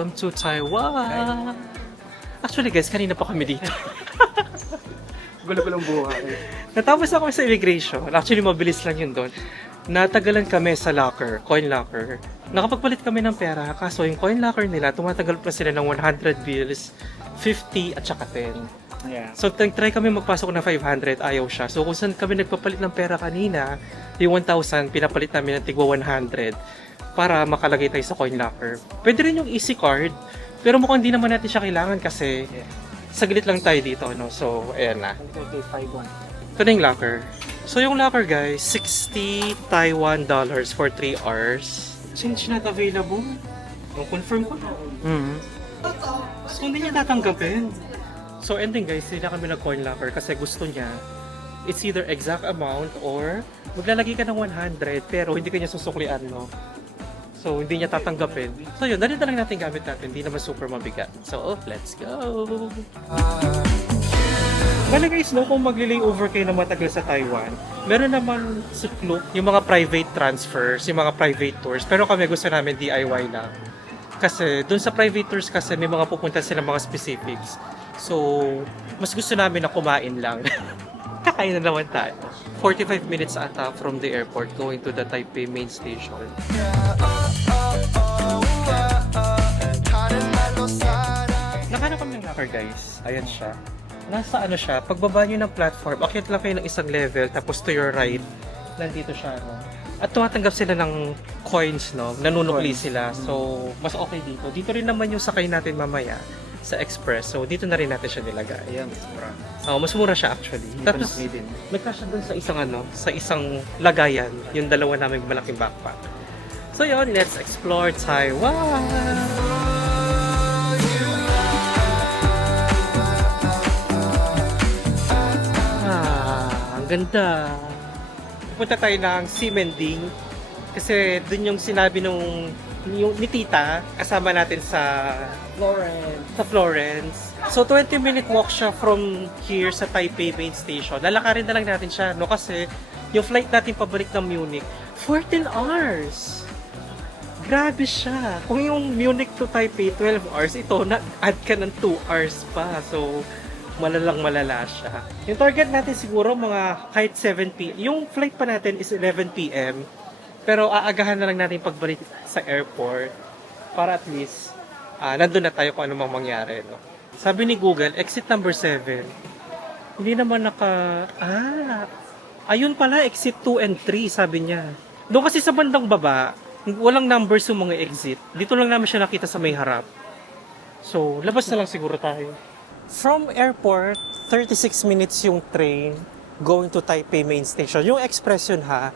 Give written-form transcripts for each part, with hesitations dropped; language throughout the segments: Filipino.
Welcome to Taiwan! Actually guys, kanina pa kami dito. Gulo-gulong buhay. Natapos ako sa immigration. Actually, mabilis lang yun doon. Natagalan kami sa locker, coin locker. Nakapagpalit kami ng pera, kaso yung coin locker nila, tumatagal pa sila ng 100 bills, 50 at saka 10. Yeah. So, try kami magpasok ng 500, ayaw siya. So, kung saan kami nagpapalit ng pera kanina, yung 1,000, pinapalit namin ng tigwa 100 para makalagay tayo sa coin locker. Pwede rin yung easy card, pero mukhang hindi naman natin siya kailangan kasi saglit lang tayo dito, no? So, ayan na. Okay, 5-1. Ito na yung locker. So, yung locker, guys, 60 Taiwan dollars for 3 hours. Change not available. Confirm ko na. So, hindi niya tatanggapin. So, ending, guys, hindi na kami nag-coin locker kasi gusto niya it's either exact amount or maglalagay ka ng 100 pero hindi kanya susuklian, no? So, hindi niya tatanggapin. So, yun, dali na lang natin gamit natin. Hindi naman super mabigat. So, let's go! Bale guys, no, kung magli-layover kayo na matagal sa Taiwan, meron naman sa Klook yung mga private transfers, yung mga private tours. Pero kami gusto namin DIY lang. Kasi dun sa private tours kasi may mga pupunta sila mga specifics. So, mas gusto namin na kumain lang. Kakain na naman tayo. 45 minutes ata from the airport going to the Taipei main station. Nakana kami ng locker guys. Ayan siya. Nasa ano siya, pagbaba nyo ng platform, akyat lang kayo ng isang level, tapos to your right, nandito siya, no? At tumatanggap sila ng coins, no? Nanunukli sila. So, mas okay dito. Dito rin naman yung sakay natin mamaya sa express. So, dito na rin natin siya nilagay. Ayan, mas mura. Mas mura siya actually. Hindi Tapos, pa nakmade in. nagkasya dun sa isang ano, sa isang lagayan, yung dalawa namin malaking backpack. So yun, let's explore Taiwan! Ang ganda! Pupunta tayo ng Ximending kasi dun yung sinabi nung yung ni Tita, kasama natin sa Florence. So 20-minute walk siya from here sa Taipei main station. Lalakarin na lang natin siya, no? Kasi yung flight natin pabalik ng Munich, 14 hours! Grabe siya! Kung yung Munich to Taipei, 12 hours, ito, nag-add ka ng 2 hours pa. So, malalang malala siya. Yung target natin siguro mga kahit 7 p.m. Yung flight pa natin is 11 p.m. Pero aagahan na lang natin pagbalik sa airport para at least nandun na tayo kung ano mang mangyari. No? Sabi ni Google, exit number 7. Hindi naman ayun pala, exit 2 and 3 sabi niya. Doon kasi sa bandang baba, walang numbers yung mga exit. Dito lang namin siya nakita sa may harap. So, labas na lang siguro tayo. From airport, 36 minutes yung train going to Taipei main station. Yung express yun ha.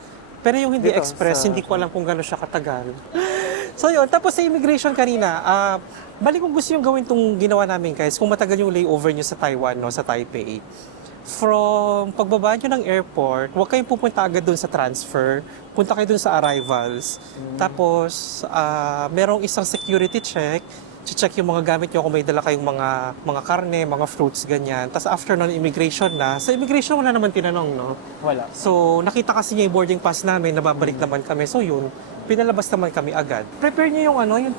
Pero yung hindi Dito, express, hindi ko alam kung gano'n siya katagal. So yun, tapos sa immigration kanina, balik kung gusto yung gawin tong ginawa namin guys, kung matagal yung layover nyo sa Taiwan, no, sa Taipei. From pagbaba nyo ng airport, huwag kayong pupunta agad dun sa transfer. Punta kayo dun sa arrivals. Tapos, merong isang security check. Check yung mga gamit nyo kung may dala kayong mga karne, mga fruits, ganyan. Tapos after nun, immigration na. Sa immigration, wala naman tinanong, no? Wala. So, nakita kasi niya yung boarding pass namin, nababalik naman kami. So, yun, pinalabas naman kami agad. Prepare niyo yung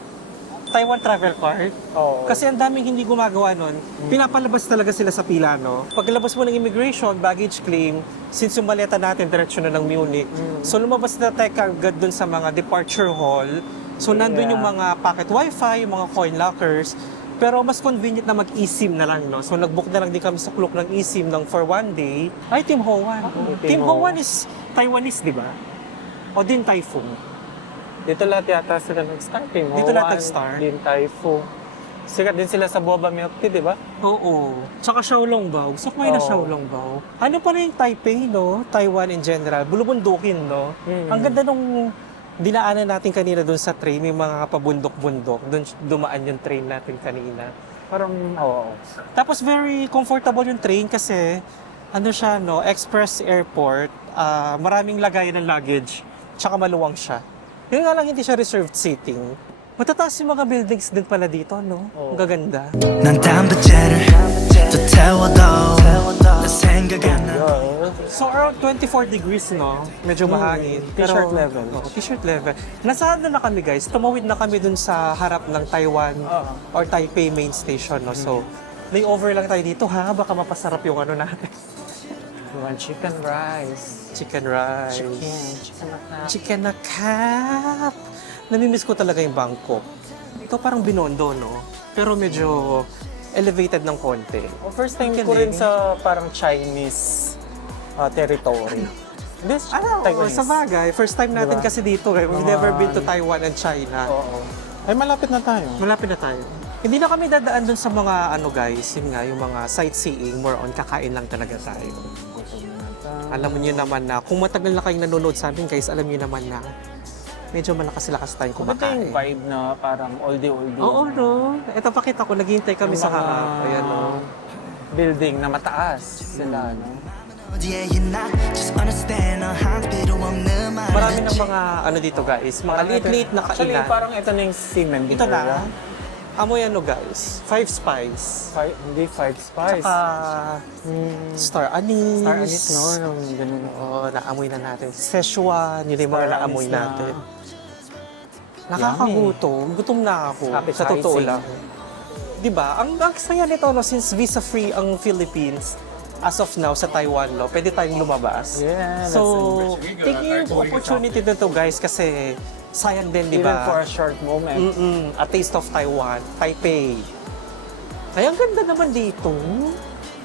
Taiwan travel card. Oo. Kasi ang daming hindi gumagawa nun. Pinapalabas talaga sila sa pila, no? Paglabas mo ng immigration, baggage claim, since yung maleta natin, diretsyo na ng Munich. So, lumabas na tayo agad dun sa mga departure hall. So, nandun yung mga pocket wifi, yung mga coin lockers. Pero mas convenient na mag-eSIM na lang, no? So, nag-book na lang din kami sa Klook ng eSIM for 1 day. Ay, Tim Ho Wan. Tim Ho Wan is Taiwanese, di ba? O din Typhoon. Dito lahat yata sila nag-start. Dito lahat nag-start? Din Typhoon. Sikat din sila sa boba milk tea, di ba? Oo. Tsaka Xiaolongbao. Gusto ko ngayon na Xiaolongbao. Ano pa na yung Taipei, no? Taiwan in general. Bulubundukin, no? Ang ganda nung dinaanan natin kanina doon sa train, may mga pabundok-bundok. Doon dumaan yung train natin kanina. Parang, oo. Tapos very comfortable yung train kasi ano siya, no? Express airport. Maraming lagayan ng luggage. Tsaka maluwang siya. Yun nga lang hindi siya reserved seating. Matataas yung mga buildings din pala dito, no? Ang gaganda. 난 단백질을 또 태워도 내 생각 안 나. So around 24 degrees, no? Medyo mahangin. T-shirt level. Oo, t-shirt level. Nasa ano na kami guys, tumawid na kami dun sa harap ng Taiwan or Taipei main station, no? So, layover lang tayo dito ha, baka mapasarap yung ano natin. One chicken rice. Chicken rice. Chicken na ka. Chicken na cap. Namimiss ko talaga yung Bangkok. Ito parang Binondo, no? Pero medyo elevated ng konti. First time ko rin sa parang Chinese territory. This Sa bagay, first time natin Diba? kasi dito. We've never been to Taiwan and China. Oo. Ay, malapit na tayo. Malapit na tayo. Hindi na kami dadaan dun sa mga ano guys, yun nga, yung mga sightseeing, more on kakain lang talaga tayo. Alam niyo naman na, kung matagal na kayong nanonood sa amin guys, alam niyo naman na medyo malakas-lakas tayong Kumbaga yung kumakain. vibe na parang oldie-oldie. Oo, no? Ito pakita ko, naghihintay kami sa harap. Ayan, no? Building na mataas sila, no? Marami ng mga ano dito guys, mga late-late na Actually, kainan. parang ito na yung cement. Ito na. Amoy ano guys, 5 spice. Hindi 5 spice. Tsaka star anise. Star anise, no? Yung ganun. Oo, naamoy na natin. Szechuan, yun yung mga Star naamoy anise na. natin. Nakakagutom. Gutom na ako. Sa totoo lang. Diba? Ang saya nito, no, since visa-free ang Philippines, as of now sa Taiwan, no, pwede tayong lumabas. Yeah, So, taking yung opportunity na to guys kasi sayang din, di Even for ba? a short moment. A taste of Taiwan, Taipei. Ay, ang ganda naman dito.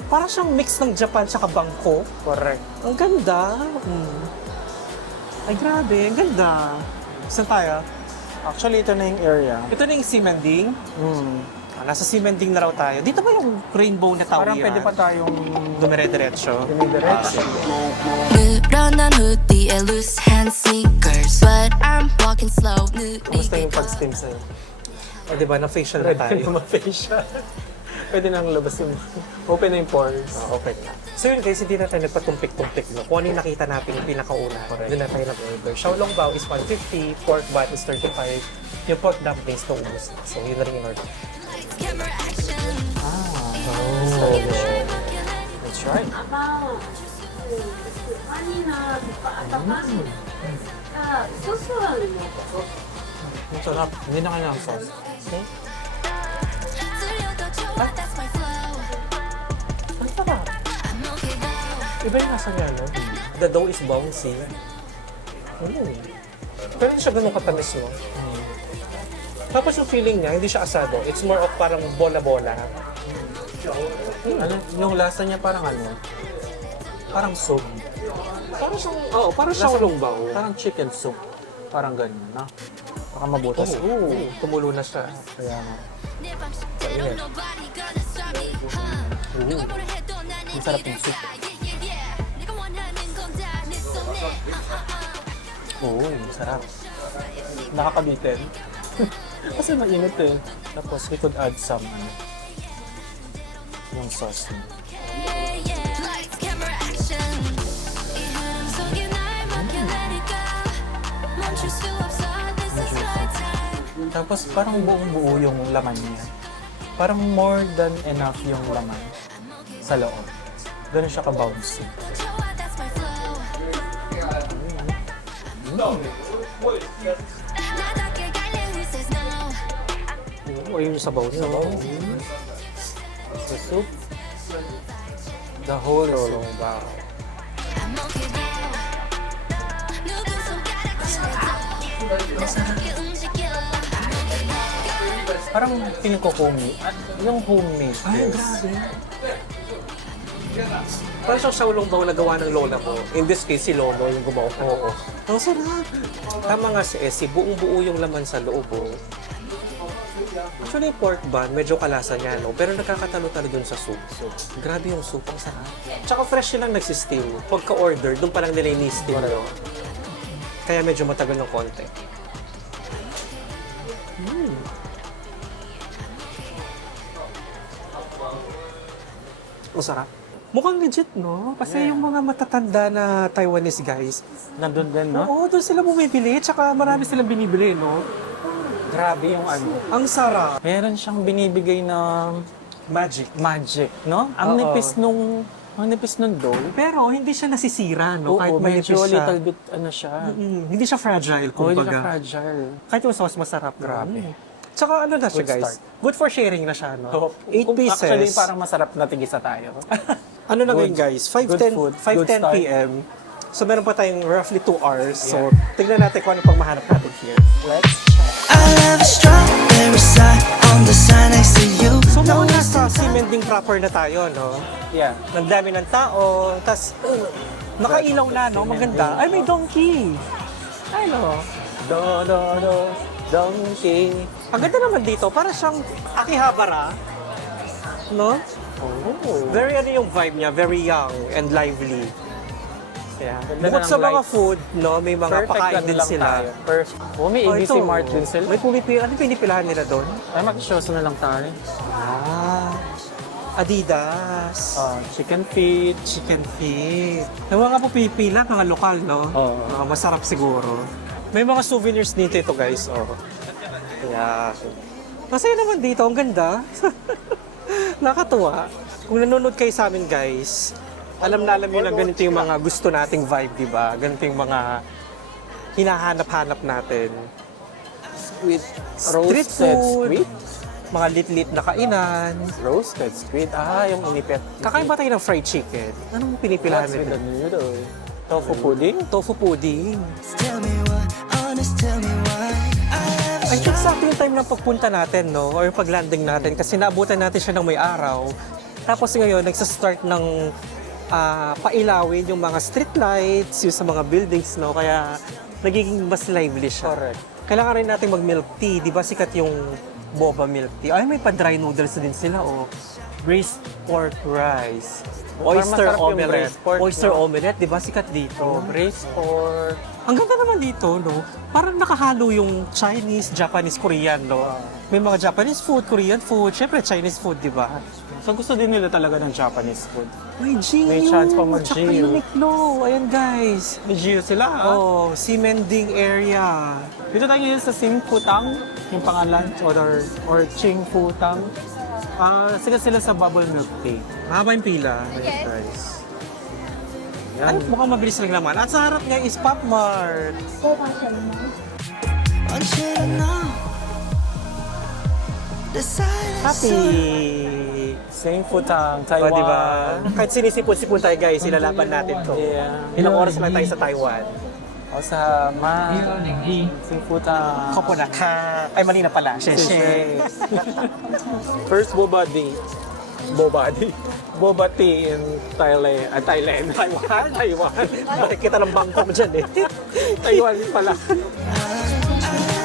Parang siyang mix ng Japan tsaka Bangkok. Correct. Ang ganda. Ay, grabe. Ang ganda. Saan tayo? Actually, ito na yung area. Ito na yung Ximending. Nasa Ximending na raw tayo. Dito ba yung rainbow na tao Parang pwede pa tayong dumire-diretso? dinidiretso. 늘어난 hoodie, loose hand sneakers, but I'm walking slow. Kumusta yung pag-steam sa'yo? O, diba? Na-facial na tayo. Ma-facial. Pwede nang labas yung... Open na yung pores. Okay na. So yun guys, hindi na tayo nagpatumpik-tumpik. No? Kung ano yung nakita natin yung pinakauna, doon na tayo nag-order. Xiaolong bao is 150, pork bat is 35, yung pork dumplings to ubus na. So yun na rin yung order. Camera action. Let's try. Ang sarap. Hindi na kailangan sauce. Okay? 들려도 좋아, that's my flow. Ang sarap. I'm okay though. Iba yung nasa niya, no? The dough is bouncy. Pero hindi siya ganun katamis, no? Tapos yung feeling niya, hindi siya asado. It's more of parang bola-bola. Ano, yung lasa niya parang ano? Parang soup. Parang siyang, parang xiaolong bao. Parang chicken soup. Parang ganyan, no? Baka mabutas. Tumulo na siya. Kaya nga. 내 방식대로 nobody gonna stop me. 누가 뭐라 해도 난 Ang sarap ng soup. 내가 원하는 건 다 내 손에. Oo, sarap. Nakakabitin. Kasi mainit eh. Tapos we could add some yung sauce niya. Lights, camera, action. 이 흐름 속에 날 맡겨 let it go. 멈출 수 없어. This is my time. Tapos parang buong-buo yung laman niya. Parang more than enough yung laman sa loob. Ganun siya ka-bouncy. 좋아, that's my flow. 나답게 갈래, who says no? Ayun yung sabaw niya. The soup, the whole soup. Wow. I'm okay though. 누군 손가락질해도 어떻게 움직여? I'm okay though. Parang feeling ko homemade. Yung homemade. Ay, grabe. Parang siyang xiaolong bao na gawa ng lola ko. In this case, si Lolo yung gumawa ko. Oo. Ang sarap. Tama nga si Essie, buong-buo yung laman sa loob. Oh. Actually, yung pork bun, medyo kalasa niya, no? Pero nakakatalo-talo dun sa soup. Grabe yung soup, ang sarap. Tsaka fresh silang nagsisteam. Pagka-order, dun pa lang nila yung steam, no? Kaya medyo matagal ng konti. Ang sarap. Mukhang legit, no? Kasi yung mga matatanda na Taiwanese guys, Nandun din, no? oo, doon sila bumibili. Tsaka marami silang binibili, no? Grabe yung ano. Ang sarap. Meron siyang binibigay na Magic. magic, no? Ang Oo. nipis nung Ang nipis ng dough. Pero hindi siya nasisira, no? Kahit Oo, manipis medyo siya. little bit, ano siya. Hindi siya fragile, Oo, hindi siya kumbaga. fragile. Kahit yung sauce masarap. Grabe. Tsaka ano na siya, Good guys? start. Good for sharing na siya, no? 8 pieces. Actually, parang masarap na tigisa tayo. Ano na Good. ngayon, guys? Good food. Good 5:10 start. p.m. So, meron pa tayong roughly 2 hours. So, tignan natin kung ano pang mahanap natin here. Let's check. I love a strawberry side on the side next to you. So, mukhang nasa Simending proper na tayo, no? Yeah. Ang dami ng tao. Tapos, nakailaw na, no? Maganda. Ay, may donkey. Ay, no? Donkey. Ang ganda naman dito. Para siyang Akihabara. No? Oh. Very ano yung vibe niya. Very young and lively. Yeah. Bukod sa mga food, no, may mga pakain din sila. Perfect. Oh, may Oh, ABC ito. Mart din sila. May ano pinipilahan nila doon? Ay, mag-shows na lang tayo. Adidas. Chicken feet. Chicken feet. Yung mga pupipila, mga lokal, no? Oo. Masarap siguro. May mga souvenirs dito ito, guys. Oh. Yeah. Masaya naman dito. Ang ganda. Nakatuwa. Kung nanonood kayo sa amin, guys, alam nyo na ganito yung mga gusto nating vibe, di ba? Ganito yung mga hinahanap-hanap natin. Squid. Street Roasted food. squid. Mga lit-lit na kainan. Roasted squid. Ah, yung inipit. Kakain ba tayo ng fried chicken? Anong pinipilahan What's with nito? the noodle? Tofu pudding? Tofu pudding. Tell me what, honest, tell me why. I love a I think sakto yung time ng pagpunta natin, no? Or yung pag-landing natin. Kasi naabutan natin siya ng may araw. Tapos ngayon, nagsastart ng pailawin yung mga street lights, yung sa mga buildings, no? Kaya nagiging mas lively siya. Correct. Kailangan rin natin mag-milk tea. Di ba sikat yung boba milk tea? Ay, may pa-dry noodles na din sila, oh. Braised pork rice. Oyster masarap yung omelette. braised pork, Oyster no? omelette, di ba sikat dito? Oh, braised pork. Ang ganda naman dito, no? Parang nakahalo yung Chinese, Japanese, Korean, no? May mga Japanese food, Korean food, syempre Chinese food, di ba? So gusto din nila talaga ng Japanese food. May Gio! May chance pa Tsaka mag-Gio. Uniqlo! Ayan, guys! May Gio sila, Oh, Simending area. Dito tayo ngayon sa Sim Futang, yung pangalan, or Ching Futang. Sila sa bubble milk tea. Mahaba yung pila. Ayan, guys. Ano, mukhang mabilis lang naman. At sa harap niya is Pop Mart. want you to know the silence. Happy! Sing Futang, O, Taiwan. di ba? Kahit sinisipon-sipon tayo, guys, ilalaban natin to. Yeah. Ilang oras lang tayo sa Taiwan. O sa Sing Futang. Kopo na ka. Ay, mali na pala. Sheshe. First boba tea. Boba tea in Thailand. Thailand. Taiwan. Bakit kita ng Bangkok dyan eh. Taiwan pala.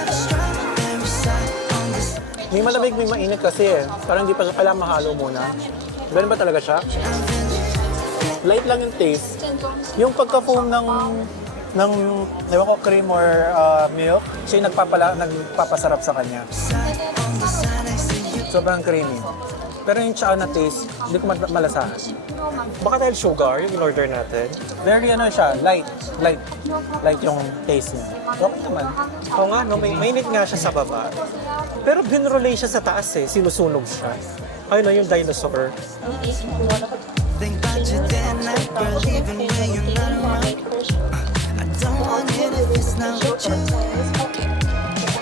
Strawberry side on the May malamig, may mainit kasi eh. Parang hindi pa siya kailangan mahalo muna. Ganun ba talaga siya? Light lang yung taste. Yung pagka-foam ng ewan ko, cream or milk, siya yung nagpapasarap sa kanya. Sobrang creamy. Pero yung tsaa na taste, hindi ko malasahan. Baka dahil sugar, yung in-order natin. Very ano siya, light. Light yung taste niya. Okay naman. Oo nga, no, may mainit nga siya sa baba. Pero binrolay siya sa taas eh, sinusunog siya. Ayun na yung dinosaur. Think about you day and night, girl, even when you're not around. I don't want it if it's not with you.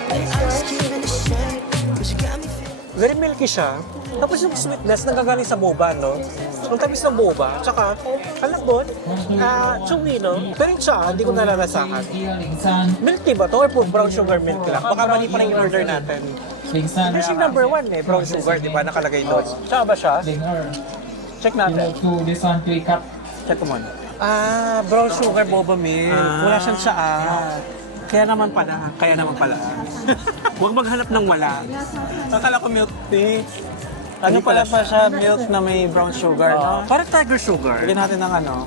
And I'm just giving a shit, 'cause you got me feeling. Very milky siya. Tapos yung sweetness nanggagaling sa boba, no? Yung tamis ng boba, tsaka kalabot, chewy, no? Pero yung tsaa, hindi ko nalalasahan. Milk tea ba to? Or brown sugar milk lang? Baka mali pa na yung order natin. Kasi yung number 1 eh, brown sugar, di ba? Nakalagay doon. Tsaka ba siya? Check natin. This one, 3 cup. Check ko muna. Brown sugar boba milk. Wala siyang tsaa. Kaya naman pala. Huwag maghanap ng wala. Akala ko milk tea. Ano pala pa siya? Milk na may brown sugar, no? Parang tiger sugar. Lagyan natin ng ano.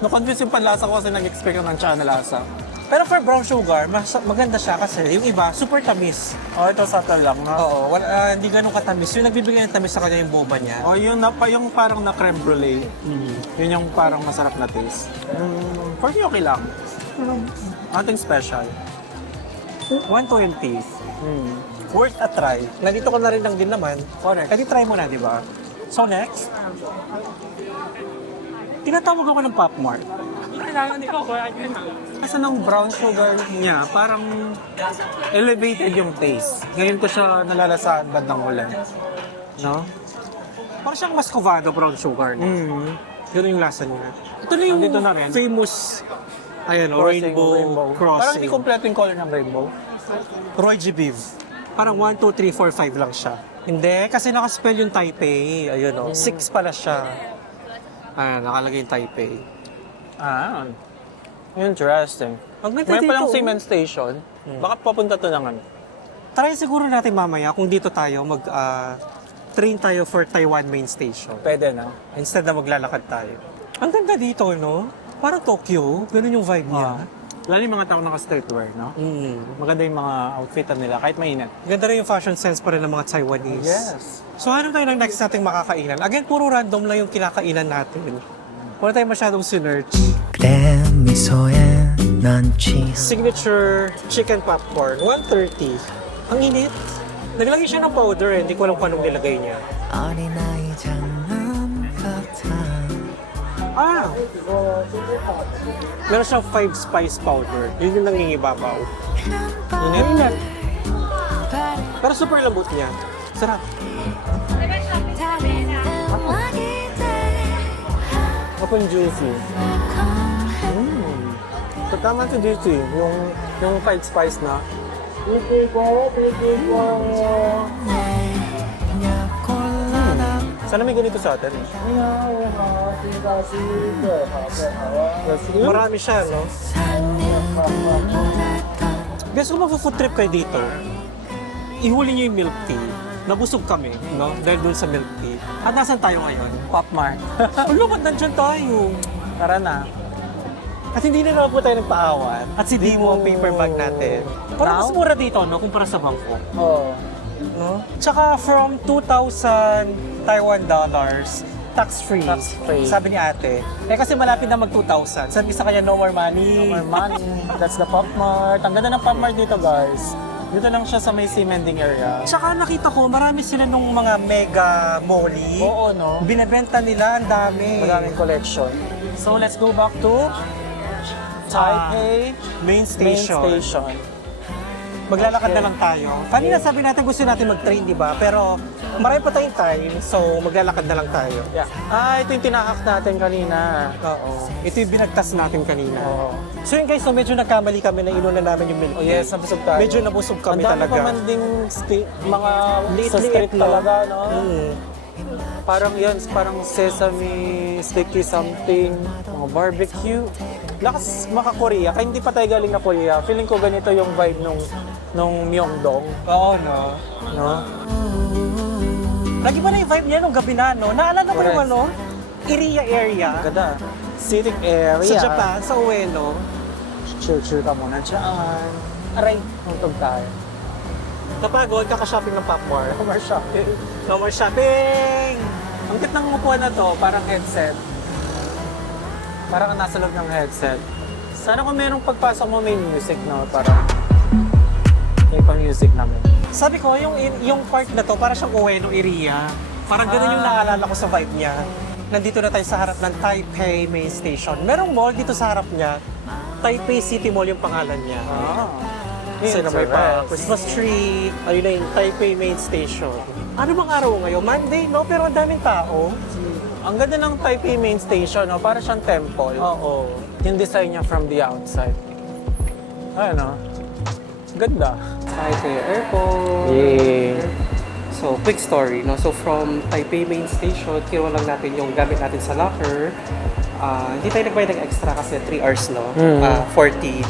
Na-confuse yung panlasa ko kasi nag-expect ko ng tsaa na lasa. Pero for brown sugar, maganda siya kasi yung iba, super tamis. Oh, ito subtle lang, no? Oo, hindi ganun katamis. Yung nagbibigay ng tamis sa kanya yung boba niya. Oh, yun na pa yung parang na creme brulee. Yun yung parang masarap na taste. For me, okay lang. Nothing special. 120. Worth a try. Nandito ko na rin lang din naman. Correct. Kaya try mo na, di ba? So next, Tinatawag ako ng Pop Mart. Kasi ng brown sugar niya, parang elevated yung taste. Ngayon ko siya nalalasaan bandang ulan. No? Parang siyang Muscovado brown sugar. No? Yun yung lasa niya. Ito na yung Nandito na rin. famous ayan, Crossing, rainbow crossing. Parang hindi kompleto yung color ng rainbow. Roy G. Biv. Parang 1, 2, 3, 4, 5 lang siya. Hindi, kasi nakaspell yung Taipei. Ayun o, 6 pala siya. Ayan, nakalagay yung Taipei. Ah, interesting. Ang ganda May dito, palang oh. cement station. Baka papunta to ng ano. Try siguro natin mamaya kung dito tayo train tayo for Taiwan main station. Pwede na. Instead na maglalakad tayo. Ang ganda dito, no? Parang Tokyo. Ganun yung vibe niya. Lalo yung mga tao naka-streetwear, no? Maganda yung mga outfitan nila kahit mainit. Ganda rin yung fashion sense pa rin ng mga Taiwanese. Yes. So ano tayo ng next nating makakainan? Again, puro random lang yung kinakainan natin. Wala tayo masyadong sinerch. 그대 미소에 넌 취한 Signature chicken popcorn, 130. Ang init. Naglagay siya ng powder hindi ko alam kung anong nilagay niya. 어린아이 장난 같아 Ah! Meron siyang 5 spice powder. Yun yung nangingibabaw. Init. Pero super lambot niya. Sarap. Kapag juicy. So, tama to juicy. Yung five spice na. Sana may ganito sa atin. Marami siya, no? Guys, kung mag-food trip kayo dito, ihuli niyo yung milk tea. Nabusog kami, no? Dahil dun sa milk tea. At nasan tayo ngayon? Pop Mart. Ulo, ba't nandyan tayo? Tara na. At hindi na naman po tayo nagpaawan. At si Dimo ang paper bag natin. Parang mas mura dito, no? Kumpara sa Bangkok. Oo. No? Tsaka from 2,000 Taiwan dollars, tax-free. Tax-free. Sabi ni ate. Eh kasi malapit na mag 2,000. Sabi sa kanya, no more money. More money. That's the Pop Mart. Ang ganda ng Pop Mart dito, guys. Dito lang siya sa may cementing area. Tsaka nakita ko, marami sila nung mga mega molly. Oo, no? Binebenta nila, ang dami. Madaming collection. So let's go back to Taipei main Main station. Station. Maglalakad na lang tayo. Kanina sabi natin gusto natin mag-train, di ba? Pero marami pa tayong time, so maglalakad na lang tayo. Yeah. Ah, ito yung tinahak natin kanina. Oo. Ito yung binagtas natin kanina. Oo. So yun guys, so medyo nagkamali kami na inuna namin yung milk. Oh yes, nabusog tayo. Medyo nabusog kami Ang dami talaga. pa man ding mga sa Liit-liit, street no? talaga, no? Mm. Parang yun, parang sesame, sticky something, mga barbecue. Lakas maka-Korea, kaya hindi pa tayo galing na Korea. Feeling ko ganito yung vibe nung Myeongdong, Oo, no? no? Lagi pa na yung vibe niya nung gabi na, no? Naalala ko yung Correct. ano? Iriya area. Ganda. Sitting area. Sa Japan, sa Ueno. Chill-chill ka muna dyan. Aray, nutog tayo. Napagod, kaka-shopping ng Popmart. Commerce shopping. No more shopping! Ang cute ng upuan na to, parang headset. Parang nasa loob ng headset. Sana kung merong pagpasok mo may music, no? Parang may pa-music namin. Sabi ko, yung part na to, para siyang Ueno area. Parang ganun yung naalala ko sa vibe niya. Nandito na tayo sa harap ng Taipei Main Station. Merong mall dito sa harap niya. Taipei City Mall yung pangalan niya. Kasi na may pa Christmas tree. Ayun na yung Taipei Main Station. Ano bang araw ngayon? Monday, no? Pero ang daming tao. Ang ganda ng Taipei Main Station, no? Para siyang temple. Oo. Yung design niya from the outside. Ano? Ganda. Taipei Airport. Yeah. So, quick story, no? So, from Taipei Main Station, kinuha lang natin yung gamit natin sa locker. Hindi tayo nagbayad ng extra kasi 3 hours, no? $40.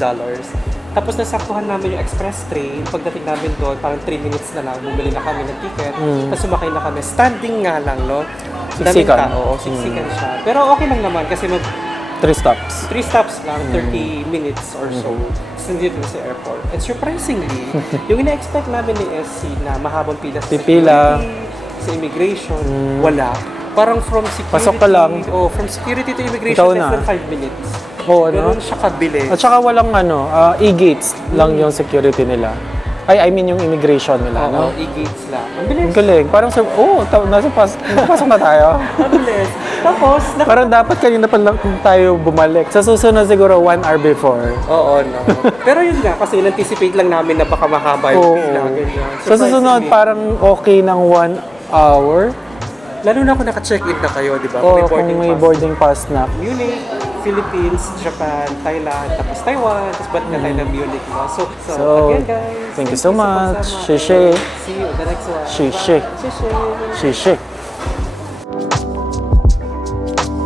Tapos nasaktuhan namin yung express train. Pagdating namin doon, parang 3 minutes na lang, bumili na kami ng ticket. Tapos sumakay na kami. Standing nga lang, no? Daming Siksikan. tao. Siksikan siya. Pero okay lang naman kasi 3 stops. 3 stops lang, 30 minutes or so. Tapos nandito na sa airport. And surprisingly, yung ina-expect namin ni SC na mahabang pila sa Pipila. security, sa immigration, wala. Parang from security, Pasok ka lang. from security to immigration, Ikaw less na. than 5 minutes. Oo, no? Ganun siya kabilis. At saka walang e-gates lang yung security nila. I mean yung immigration nila, no? E-gates lang. Ang Ang bilis. galing. Parang, napasok na tayo. Ang bilis. Tapos, Parang dapat kanina pa lang tayo bumalik. Sa susunod siguro 1 hour before. Oo, no. Pero yun nga, kasi in-anticipate lang namin na baka mahaba yung Oo. pila, ganyan. Sa susunod, Surprisingly. parang okay ng 1 hour. Lalo na kung naka-check-in na kayo, di ba? O May kung may pass. boarding pass na. Munich, Philippines, Japan, Thailand, tapos Taiwan, tapos balik na tayo ng Munich. No? So, again guys, thank you so sa much. pagsama. Shishe. See you in the next one. Shishe. Shishe. Shishe.